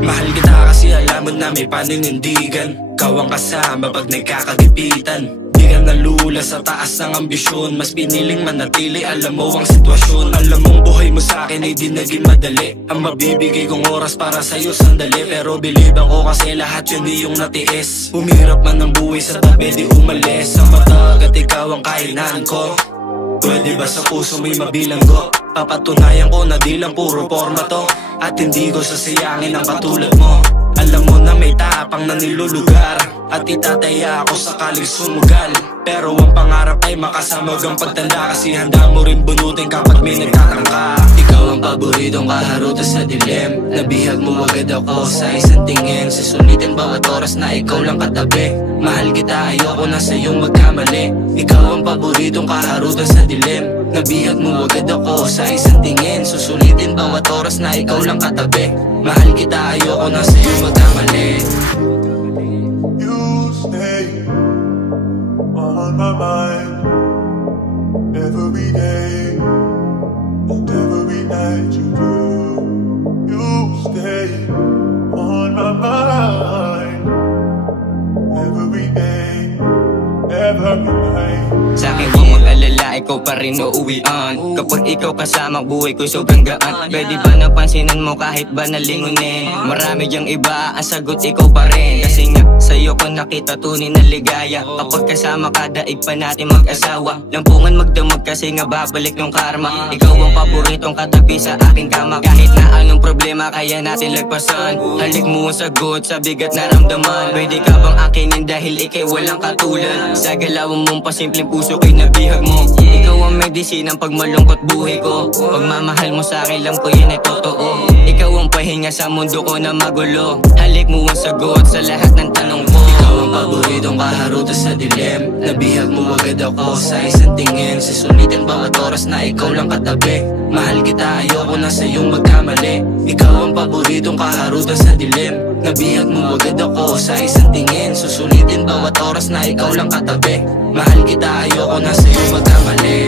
Mahal kita kasi alam mo na may paninindigan. Ikaw ang kasama pag nagkakagipitan. Di ka nalula sa taas ng ambisyon. Mas piniling manatili, alam mo ang sitwasyon. Alam mong buhay mo sa akin ay di naging madali. Ang mabibigay kong oras para sa'yo sandali. Pero believe ako kasi lahat yun di yung natiis. Umirap man ang buhay sa tabi, di umalis. Ang matag at ikaw ang kainan ko. Pwede ba sa puso may mabilanggo? Papatunayan ko na di lang puro forma to. At hindi ko sasayangin ang katulad mo. Alam mo na may tapang na nilulugar. At itataya ako sakaling sumugal. Pero ang pangarap ay makasamag ang pagtanda. Kasi handa mo rin bunutin kapag may nagtatangka. Ikaw ang paboritong kaharuta sa dilim. Nabihag mo agad ako sa isang tingin. Susulitin bawat oras na ikaw lang katabi. Mahal kita, ayoko na sa'yong magkamali. Ikaw ang paboritong kaharuta sa dilim. Nabihag mo agad ako sa isang tingin. Susulitin bawat oras na ikaw lang katabi. Mahal kita, ayoko na sa'yong magkamali. You stay on my mind every day and every night you do. You stay on my mind every day, every night. Sa'kin huwag mag-alala, ikaw pa rin uuwian. Kapag ikaw kasama, buhay ko sobrang gaan. Pwede ba napansinan mo kahit ba nalingunin? Marami diyang iba, ang sagot ikaw pa rin. Kasi nga, sa'yo ko nakita tunay na ligaya. Kapag kasama ka, daig pa natin mag-asawa. Lampungan magdamag kasi nga babalik yung karma. Ikaw ang paboritong katabi sa aking kama. Kahit na anong problema, kaya natin lagpasan. Halik mo ang sagot sa bigat na ramdaman. Pwede ka bang akinin dahil ikay walang katulad? Sa galawan mong pasimpleng puso ko'y nabihag mo. Ikaw ang medisinang pag malungkot buhay ko. Pagmamahal mo sa akin, alam ko yun ay totoo. Ikaw ang pahinga sa mundo ko na magulo. Halik mo ang sagot sa lahat ng tanong ko. Ikaw ang paboritong kaharuta sa dilim. Nabihag mo agad ako sa isang tingin. Susulitin bawat oras na ikaw lang katabi. Mahal kita, ayoko na sa'yong magkamali. Ikaw ang paboritong kaharuta sa dilim. Nabihag mo agad ako sa isang tingin. Susulitin bawat oras na ikaw lang katabi. Mahal kita, ayoko na sa'yong magkamali.